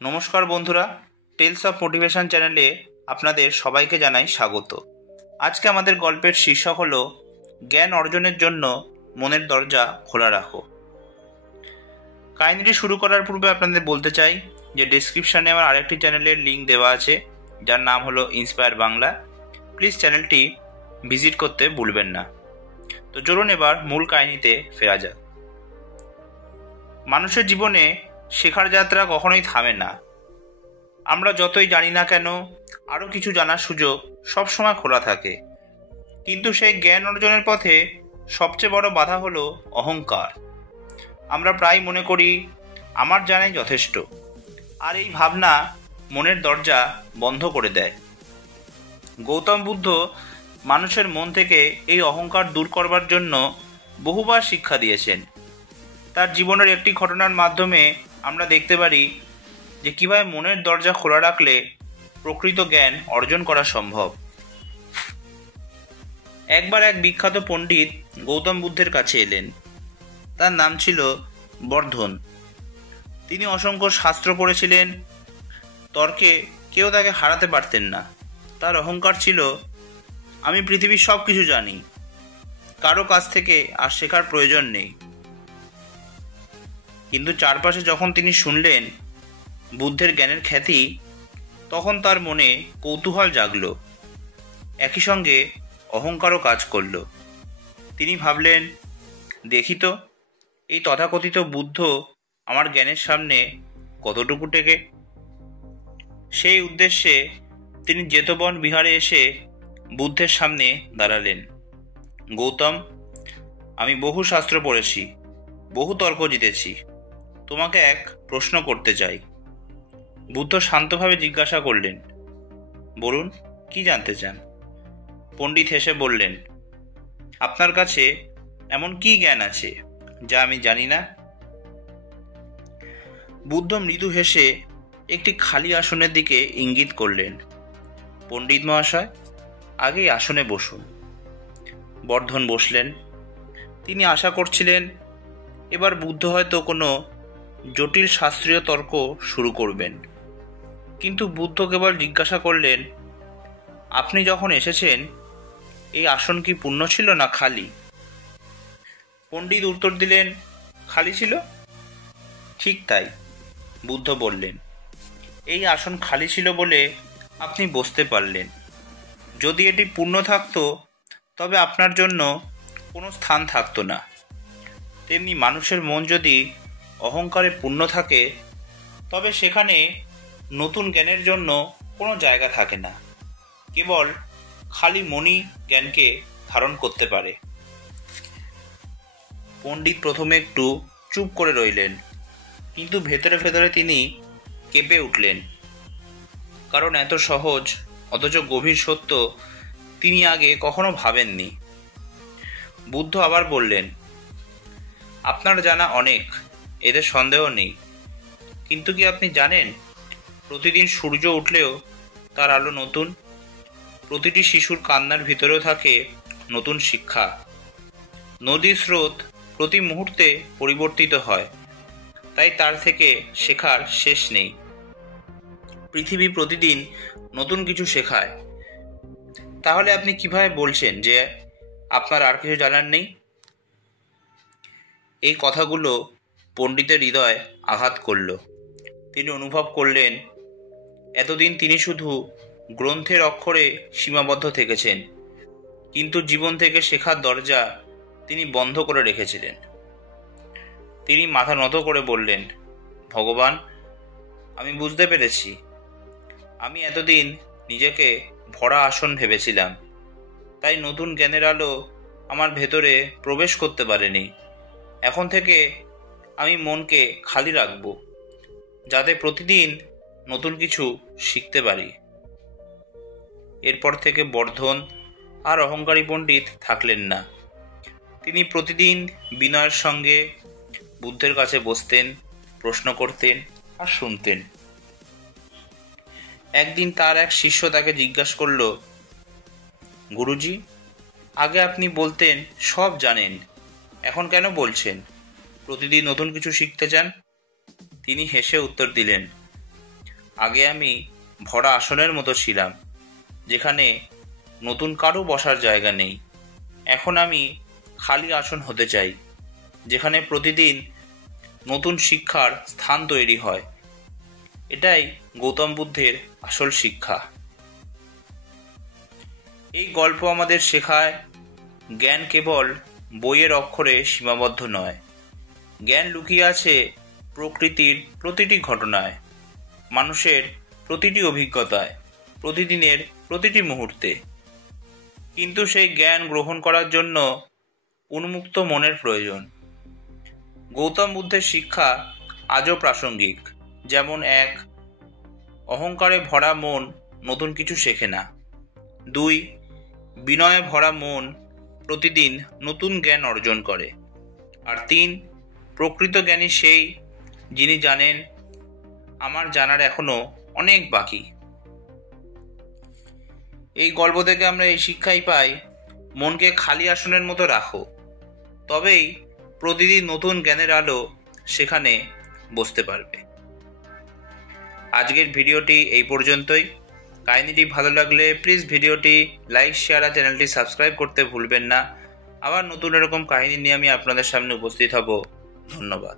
নমস্কার বন্ধুরা, tales of motivation চ্যানেলে আপনাদের সবাইকে জানাই স্বাগত। আজকে আমাদের গল্পের শীর্ষক হলো জ্ঞান অর্জনের জন্য মনের দরজা খোলা রাখো। কাহিনীটি শুরু করার পূর্বে আপনাদের বলতে চাই যে ডেসক্রিপশানে আমার আরেকটি চ্যানেলের লিঙ্ক দেওয়া আছে, যার নাম হলো ইন্সপায়ার বাংলা। প্লিজ চ্যানেলটি ভিজিট করতে ভুলবেন না। তো চলুন এবার মূল কাহিনীতে ফেরা যাক। মানুষের জীবনে শেখার যাত্রা কখনোই থামে না। আমরা যতই জানি না কেন, আরও কিছু জানার সুযোগ সবসময় খোলা থাকে। কিন্তু সেই জ্ঞান অর্জনের পথে সবচেয়ে বড় বাধা হলো অহংকার। আমরা প্রায় মনে করি আমার জানাই যথেষ্ট, আর এই ভাবনা মনের দরজা বন্ধ করে দেয়। গৌতম বুদ্ধ মানুষের মন থেকে এই অহংকার দূর করবার জন্য বহুবার শিক্ষা দিয়েছেন। তার জীবনের একটি ঘটনার মাধ্যমে আমরা দেখতে পারি যে কীভাবে মনের দরজা খোলা রাখলে প্রকৃত জ্ঞান অর্জন করা সম্ভব। একবার এক বিখ্যাত পণ্ডিত গৌতম বুদ্ধের কাছে এলেন। তার নাম ছিল বর্ধন। তিনি অসংখ্য শাস্ত্র পড়েছিলেন। তর্কে কেউ তাকে হারাতে পারতেন না। তার অহংকার ছিল, আমি পৃথিবীর সব কিছু জানি, কারো কাছ থেকে আর শেখার প্রয়োজন নেই। কিন্তু চারপাশে যখন তিনি শুনলেন বুদ্ধের জ্ঞানের খ্যাতি, তখন তার মনে কৌতূহল জাগল। একই সঙ্গে অহংকারও কাজ করল। তিনি ভাবলেন, দেখি তো এই তথাকথিত বুদ্ধ আমার জ্ঞানের সামনে কতটুকু টেকে। সেই উদ্দেশ্যে তিনি জেতবন বিহারে এসে বুদ্ধের সামনে দাঁড়ালেন। গৌতম, আমি বহু শাস্ত্র পড়েছি, বহু তর্ক জিতেছি, তোমাকে এক প্রশ্ন করতে চাই। বুদ্ধ শান্তভাবে জিজ্ঞাসা করলেন, বলুন, কি জানতে চান? পণ্ডিত হেসে বললেন, আপনার কাছে এমন কি জ্ঞান আছে যা আমি জানি না? বুদ্ধ মৃদু হেসে একটি খালি আসনের দিকে ইঙ্গিত করলেন। পণ্ডিত মহাশয়, আগেই আসনে বসুন। বর্ধন বসলেন। তিনি আশা করছিলেন এবার বুদ্ধ হয়তো কোনো জটিল শাস্ত্রীয় তর্ক শুরু করবেন। কিন্তু বুদ্ধ কেবল জিজ্ঞাসা করলেন, আপনি যখন এসেছেন এই আসন কি পূর্ণ ছিল না খালি? পণ্ডিত উত্তর দিলেন, খালি ছিল। ঠিক তাই, বুদ্ধ বললেন, এই আসন খালি ছিল বলে আপনি বসতে পারলেন। যদি এটি পূর্ণ থাকতো তবে আপনার জন্য কোনো স্থান থাকতো না। তেমনি মানুষের মন যদি অহংকারে পূর্ণ থাকে, তবে সেখানে নতুন জ্ঞানের জন্য কোনো জায়গা থাকে না। কেবল খালি মনই জ্ঞানকে ধারণ করতে পারে। পণ্ডিত প্রথমে একটু চুপ করে রইলেন, কিন্তু ভেতরে ভেতরে তিনি কেঁপে উঠলেন। কারণ এত সহজ অথচ গভীর সত্য তিনি আগে কখনো ভাবেননি। বুদ্ধ আবার বললেন, আপনার জানা অনেক, এতে সন্দেহ নেই। কিন্তু কি আপনি জানেন, প্রতিদিন সূর্য উঠলেও তার আলো নতুন। প্রতিটি শিশুর কান্নার ভিতরেও থাকে নতুন শিক্ষা। নদীর স্রোত প্রতি মুহূর্তে পরিবর্তিত হয়, তাই তার থেকে শেখার শেষ নেই। পৃথিবী প্রতিদিন নতুন কিছু শেখায়। তাহলে আপনি কিভাবে বলছেন যে আপনার আর কিছু জানার নেই? এই কথাগুলো পণ্ডিতের হৃদয় আঘাত করল। তিনি অনুভব করলেন, এতদিন তিনি শুধু গ্রন্থের অক্ষরে সীমাবদ্ধ থেকেছেন, কিন্তু জীবন থেকে শেখার দরজা তিনি বন্ধ করে রেখেছিলেন। তিনি মাথা নত করে বললেন, ভগবান, আমি বুঝতে পেরেছি। আমি এতদিন নিজেকে ভরা আসন ভেবেছিলাম, তাই নতুন জ্ঞানের আলো আমার ভেতরে প্রবেশ করতে পারেনি। এখন থেকে আমি মনকে খালি রাখব, যাতে প্রতিদিন নতুন কিছু শিখতে পারি। এরপর থেকে বর্ধন আর অহংকারী পণ্ডিত থাকলেন না। তিনি প্রতিদিন বিনয়ের সঙ্গে বুদ্ধের কাছে বসতেন, প্রশ্ন করতেন আর শুনতেন। একদিন তার এক শিষ্য তাকে জিজ্ঞাসা করল, গুরুজি, আগে আপনি বলতেন সব জানেন, এখন কেন বলছেন প্রতিদিন নতুন কিছু শিখতে চান? তিনি হেসে উত্তর দিলেন, আগে আমি ভরা আসনের মতো ছিলাম, যেখানে নতুন কারো বসার জায়গা নেই। এখন আমি খালি আসন হতে চাই, যেখানে প্রতিদিন নতুন শিক্ষার স্থান তৈরি হয়। এটাই গৌতম বুদ্ধের আসল শিক্ষা। এই গল্প আমাদের শেখায়, জ্ঞান কেবল বইয়ের অক্ষরে সীমাবদ্ধ নয়। জ্ঞান লুকিয়ে আছে প্রকৃতির প্রতিটি ঘটনায়, মানুষের প্রতিটি অভিজ্ঞতায়, প্রতিদিনের প্রতিটি মুহূর্তে। কিন্তু সেই জ্ঞান গ্রহণ করার জন্য উন্মুক্ত মনের প্রয়োজন। গৌতম বুদ্ধের শিক্ষা আজও প্রাসঙ্গিক। যেমন 1, অহংকারে ভরা মন নতুন কিছু শেখে না। 2, বিনয়ে ভরা মন প্রতিদিন নতুন জ্ঞান অর্জন করে। আর 3, প্রকৃত জ্ঞানী সেই যিনি জানেন, আমার জানার এখনো অনেক বাকি। এই গল্প থেকে আমরা এই শিক্ষাই পাই, মনকে খালি আসনের মতো রাখো, তবেই প্রতিদিন নতুন জ্ঞানের আলো সেখানে বসতে পারবে। আজকের ভিডিওটি এই পর্যন্তই। কাহিনীটি ভালো লাগলে প্লিজ ভিডিওটি লাইক, শেয়ার আর চ্যানেলটি সাবস্ক্রাইব করতে ভুলবেন না। আবার নতুন এরকম কাহিনী নিয়ে আমি আপনাদের সামনে উপস্থিত হব। ধন্যবাদ।